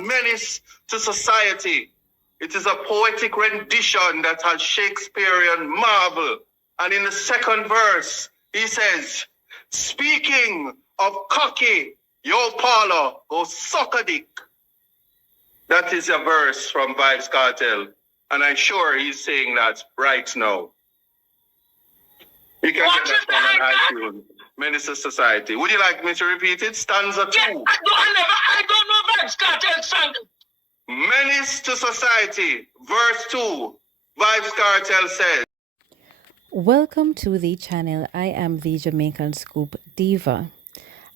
Menace to society. It is a poetic rendition that has Shakespearean marvel. And in the second verse, he says, speaking of cocky, yo Paula, go suck a dick. That is a verse from Vibes Cartel. And I'm sure he's saying that right now. You can get that one on iTunes. Menace to Society. Would you like me to repeat it? Stanza 2. Yeah, I don't know Vibes Cartel song. Menace to Society, verse 2. Vibes Cartel says. Welcome to the channel. I am the Jamaican Scoop Diva.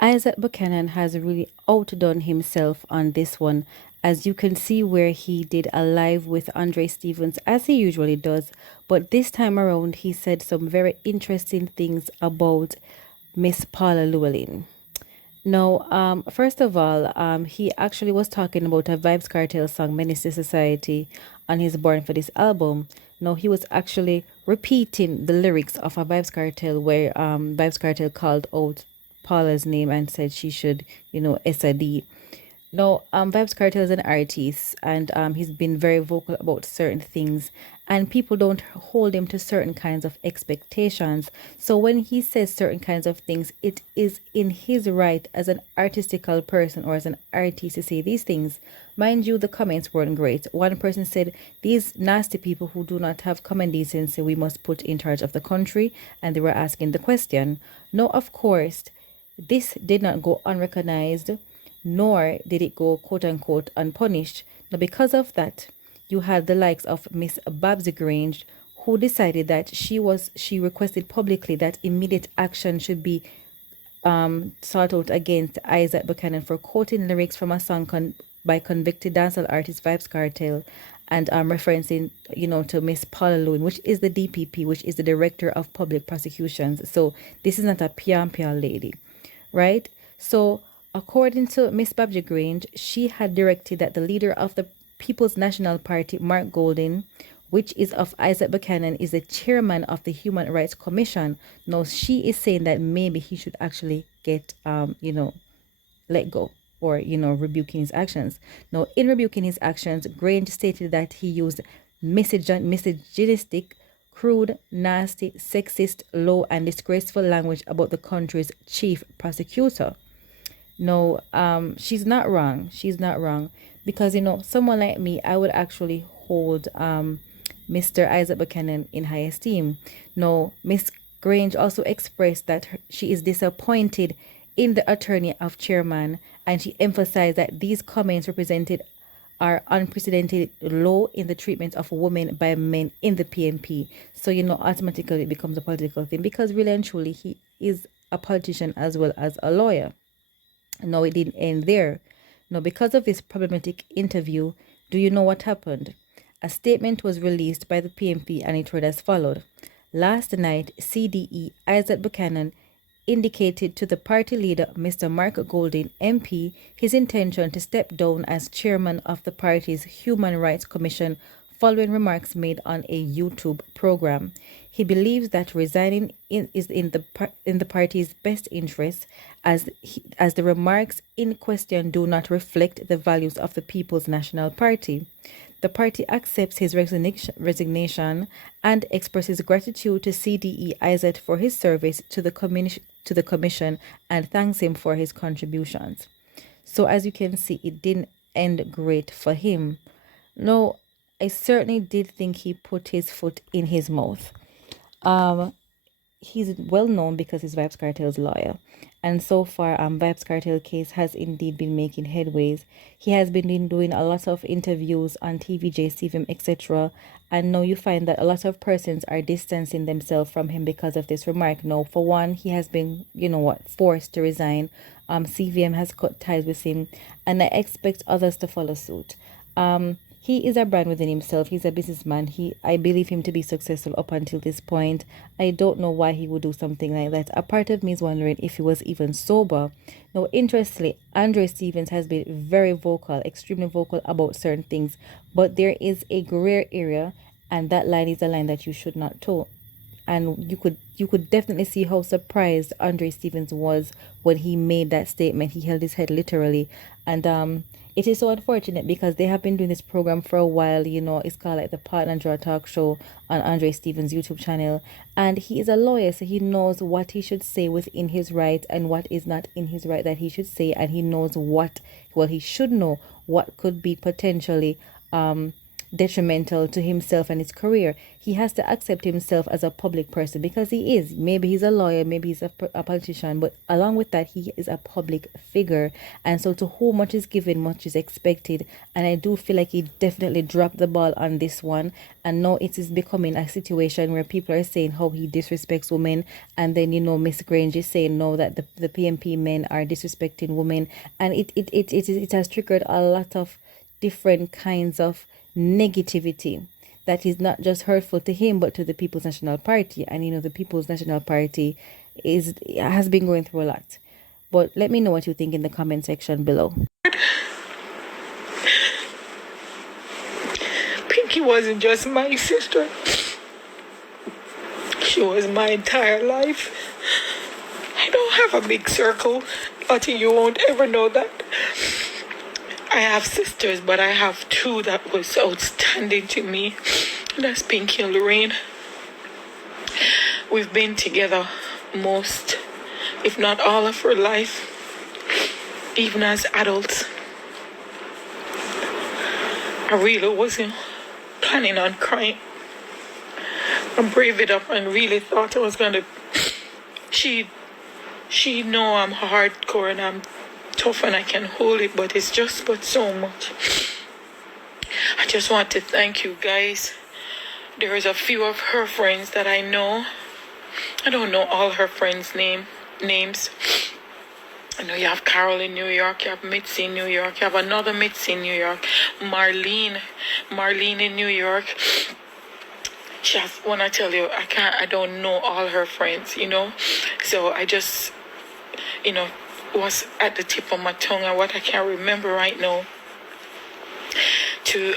Isat Buchanan has really outdone himself on this one, as you can see where he did a live with Andre Stevens as he usually does, but this time around he said some very interesting things about Miss Paula Llewellyn. Now, first of all, he actually was talking about a Vibes Cartel song, Menace to Society, on his Born for This album. Now, he was actually repeating the lyrics of a Vibes Cartel where Vibes Cartel called out Paula's name and said she should, SID. Now, Vibes Cartel is an artist, and he's been very vocal about certain things, and people don't hold him to certain kinds of expectations. So when he says certain kinds of things, it is in his right as an artistical person or as an artist to say these things. Mind you, the comments weren't great. One person said, these nasty people who do not have common decency we must put in charge of the country, and they were asking the question. No, of course, this did not go unrecognized, nor did it go quote-unquote unpunished. Now, because of that, you had the likes of Miss Babsy Grange, who decided that she requested publicly that immediate action should be sought out against Isat Buchanan for quoting lyrics from a song by convicted dancehall artist Vibes Cartel, and referencing, to Miss Paula Llewellyn, which is the DPP, which is the Director of Public Prosecutions. So this is not a pian lady, right? So according to Miss Babsy Grange, she had directed that the leader of the People's National Party, Mark Golding, which is of Isat Buchanan, is the chairman of the Human Rights Commission. Now, she is saying that maybe he should actually get, let go or, rebuking his actions. Now, in rebuking his actions, Grange stated that he used misogynistic, crude, nasty, sexist, low, and disgraceful language about the country's chief prosecutor. No, she's not wrong. She's not wrong. Because, someone like me, I would actually hold Mr. Isat Buchanan in high esteem. No, Miss Grange also expressed that she is disappointed in the attorney of chairman, and she emphasized that these comments represented are unprecedented low in the treatment of women by men in the PNP. So, automatically it becomes a political thing, because really and truly he is a politician as well as a lawyer. No, it didn't end there. Now, because of this problematic interview, do you know what happened? A statement was released by the PMP, and it read as followed. Last night, CDE Isat Buchanan indicated to the party leader, Mr. Mark Golding, MP, his intention to step down as chairman of the party's Human Rights Commission following remarks made on a YouTube program. He believes that resigning is in the party's best interest, as the remarks in question do not reflect the values of the People's National Party. The party accepts his resignation and expresses gratitude to CDE Isat for his service to the commission and thanks him for his contributions. So as you can see, it didn't end great for him. No, I certainly did think he put his foot in his mouth. He's well known because he's Vibes Cartel's lawyer, and so far Vibes Cartel case has indeed been making headways. He has been doing a lot of interviews on TVJ, CVM, etc., and now you find that a lot of persons are distancing themselves from him because of this remark. Now, for one, he has been, forced to resign. CVM has cut ties with him, and I expect others to follow suit. He is a brand within himself. He's a businessman. I believe him to be successful up until this point. I don't know why he would do something like that. A part of me is wondering if he was even sober. Now, interestingly, Andre Stevens has been very vocal, extremely vocal about certain things. But there is a gray area, and that line is a line that you should not toe. and you could definitely see how surprised Andre Stevens was when he made that statement. He held his head literally, and it is so unfortunate because they have been doing this program for a while. You know, it's called like the Partner Draw Talk Show on Andre Stevens' YouTube channel, and he is a lawyer, so he knows what he should say within his right and what is not in his right that he should say, and he knows what, well, he should know what could be potentially detrimental to himself and his career. He has to accept himself as a public person because he is. Maybe he's a lawyer, maybe he's a politician, but along with that, he is a public figure. And so to whom much is given, much is expected. And I do feel like he definitely dropped the ball on this one. And now it is becoming a situation where people are saying how he disrespects women. And then, you know, Miss Grange is saying no, that the PMP men are disrespecting women. And it has triggered a lot of different kinds of negativity that is not just hurtful to him but to the People's National Party. And you know, the People's National Party has been going through a lot. But let me know what you think in the comment section below. Pinky wasn't just my sister, she was my entire life. I don't have a big circle, Lottie, you won't ever know that. I have sisters, but I have two that was outstanding to me. That's Pinky and Lorraine. We've been together most, if not all of her life, even as adults. I really wasn't planning on crying. I braved it up and really thought I was gonna. She know I'm hardcore and I'm tough and I can hold it, but it's just but so much. I just want to thank you guys. There's a few of her friends that I know. I don't know all her friends' names. I know you have Carol in New York, you have Mitzi in New York, you have another Mitzi in New York, Marlene in New York. Just when I tell you, I don't know all her friends, you know. So I just, you know, was at the tip of my tongue and what I can remember right now to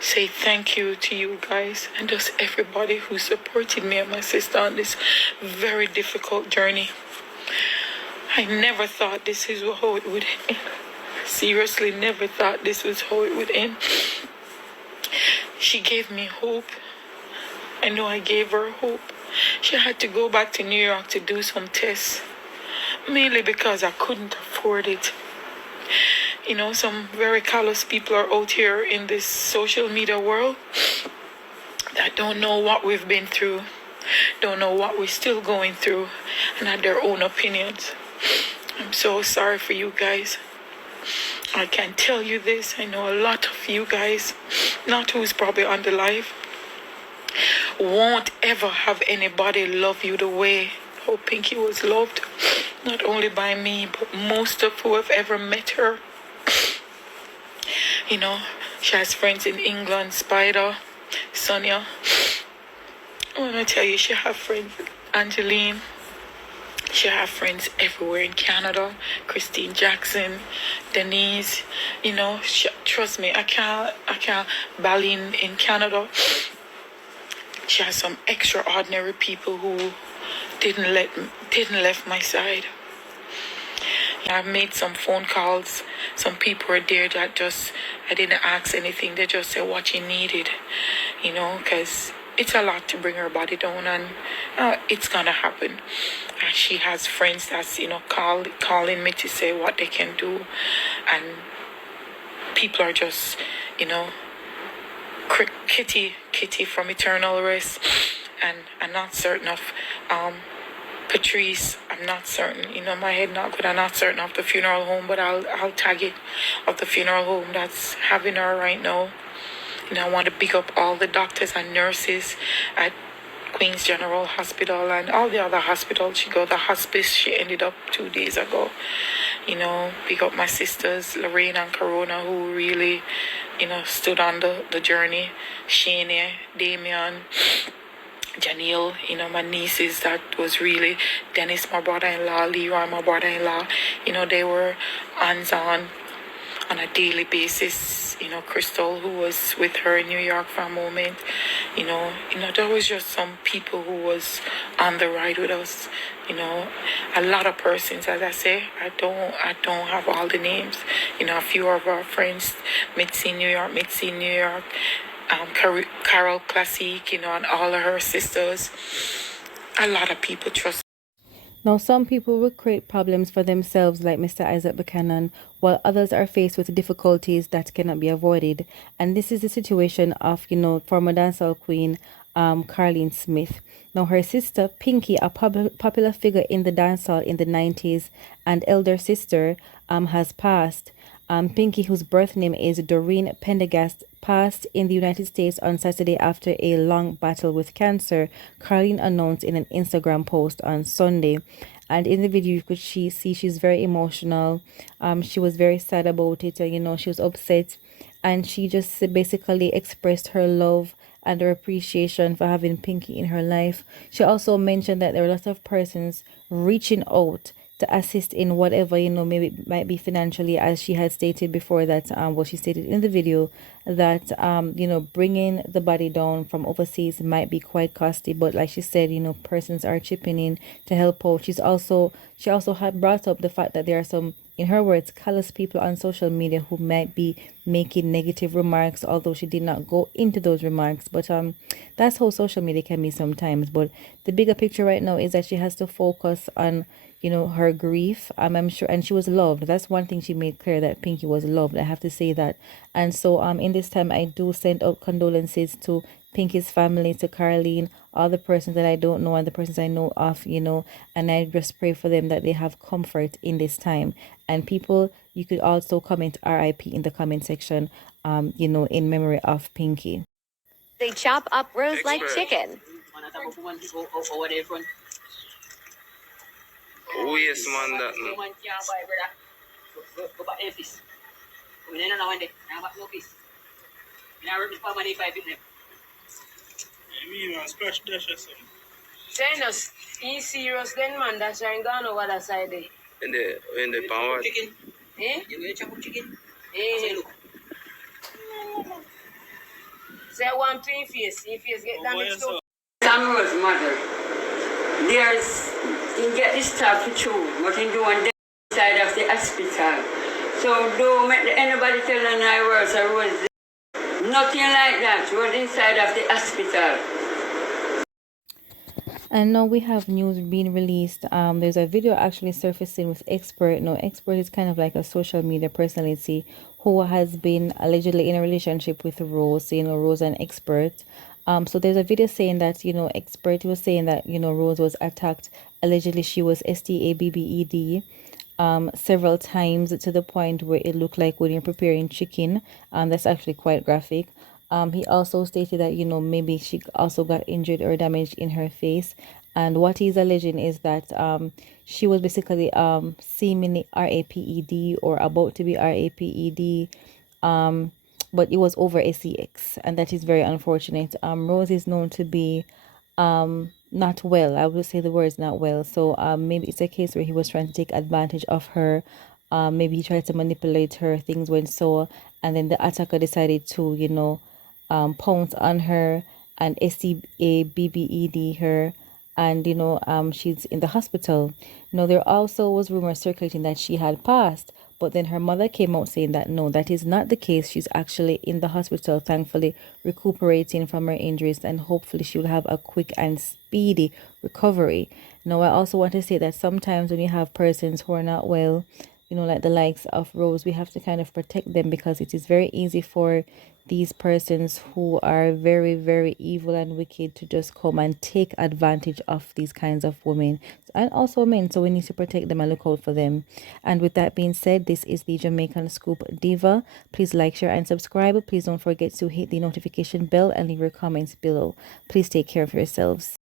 say thank you to you guys and just everybody who supported me and my sister on this very difficult journey. I never thought this is how it would end. Seriously, never thought this was how it would end. She gave me hope. I know I gave her hope. She had to go back to New York to do some tests, mainly because I couldn't afford it. You know, some very callous people are out here in this social media world that don't know what we've been through, don't know what we're still going through, and have their own opinions. I'm so sorry for you guys. I can tell you this, I know a lot of you guys, not who's probably on the live, won't ever have anybody love you the way how Pinky was loved, not only by me, but most of who have ever met her. You know, she has friends in England, Spider, Sonia. I want to tell you, she has friends, Angeline. She has friends everywhere in Canada, Christine Jackson, Denise. You know, trust me, I can't Baleen in Canada. She has some extraordinary people who didn't left my side. I've made some phone calls. Some people are there that just, I didn't ask anything. They just said what you needed, you know, because it's a lot to bring her body down, and it's gonna happen. She has friends that's, you know, calling me to say what they can do, and people are just, you know, Kitty from Eternal Rest, and I'm not certain of Patrice. I'm not certain, you know, my head not good. I'm not certain of the funeral home, but I'll tag it of the funeral home that's having her right now. And I want to pick up all the doctors and nurses at Queen's General Hospital and all the other hospitals she got. The hospice she ended up 2 days ago. You know, pick up my sisters, Lorraine and Corona, who really, you know, stood on the journey. Shane, Damian, Janelle, you know, my nieces, that was really Dennis, my brother-in-law, Leroy, my brother-in-law, you know, they were hands-on on a daily basis. Crystal, who was with her in New York for a moment. There was just some people who was on the ride with us. A lot of persons, as I say, I don't have all the names. A few of our friends, Mitzi in New York, Carol Classic, and all of her sisters. A lot of people trust. Now, some people will create problems for themselves, like Mr. Isat Buchanan, while others are faced with difficulties that cannot be avoided. And this is the situation of, former dancehall queen Carlene Smith. Now, her sister Pinky, a popular figure in the dancehall in the 90s, and elder sister has passed. Pinky, whose birth name is Doreen Pendergast, passed in the United States on Saturday after a long battle with cancer, Carlene announced in an Instagram post on Sunday. And in the video, you could see she's very emotional. She was very sad about it. She was upset. And she just basically expressed her love and her appreciation for having Pinky in her life. She also mentioned that there are a lot of persons reaching out to assist in whatever, maybe it might be financially, as she had stated before that, she stated in the video that, bringing the body down from overseas might be quite costly. But like she said, persons are chipping in to help out. She also had brought up the fact that there are some, in her words, callous people on social media who might be making negative remarks, although she did not go into those remarks. But that's how social media can be sometimes. But the bigger picture right now is that she has to focus on her grief. I'm sure, and she was loved. That's one thing she made clear, that Pinky was loved. I have to say that. And so in this time, I do send out condolences to Pinky's family, to Carlene, all the persons that I don't know and the persons I know of, and I just pray for them that they have comfort in this time. And people, you could also comment R.I.P in the comment section, in memory of Pinky. They chop up Rose like chicken. Oh yes, man, that. Dennis, he's serious then, man. That's why I'm gone over that side there. In the power. Chicken. Eh? You chop chicken? Eh. Say one to your face. Your face get damaged too. Samuel's mother. There's, you get this stuff too, but you do on the side of the hospital. So don't make anybody tell an I was nothing like that. You was inside of the hospital. And now we have news being released. There's a video actually surfacing with Expert. Now, Expert is kind of like a social media personality who has been allegedly in a relationship with Rose, Rose and Expert. So there's a video saying that, Expert was saying that, Rose was attacked. Allegedly, she was STABBED several times, to the point where it looked like when you're preparing chicken. That's actually quite graphic. He also stated that, maybe she also got injured or damaged in her face. And what he's alleging is that she was basically seemingly RAPED or about to be RAPED, but it was over SEX, and that is very unfortunate. Rose is known to be not well. I would say the word is not well. So maybe it's a case where he was trying to take advantage of her. Maybe he tried to manipulate her. Things went so, and then the attacker decided to, pounce on her and STABBED her, and she's in the hospital. There also was rumors circulating that she had passed, but then her mother came out saying that no, that is not the case. She's actually in the hospital, thankfully recuperating from her injuries, and hopefully she will have a quick and speedy recovery. Now, I also want to say that sometimes when you have persons who are not well, like the likes of Rose, we have to kind of protect them, because it is very easy for these persons who are very, very evil and wicked to just come and take advantage of these kinds of women and also men. So we need to protect them and look out for them. And with that being said, this is the Jamaican Scoop Diva. Please like, share, and subscribe. Please don't forget to hit the notification bell and leave your comments below. Please take care of yourselves.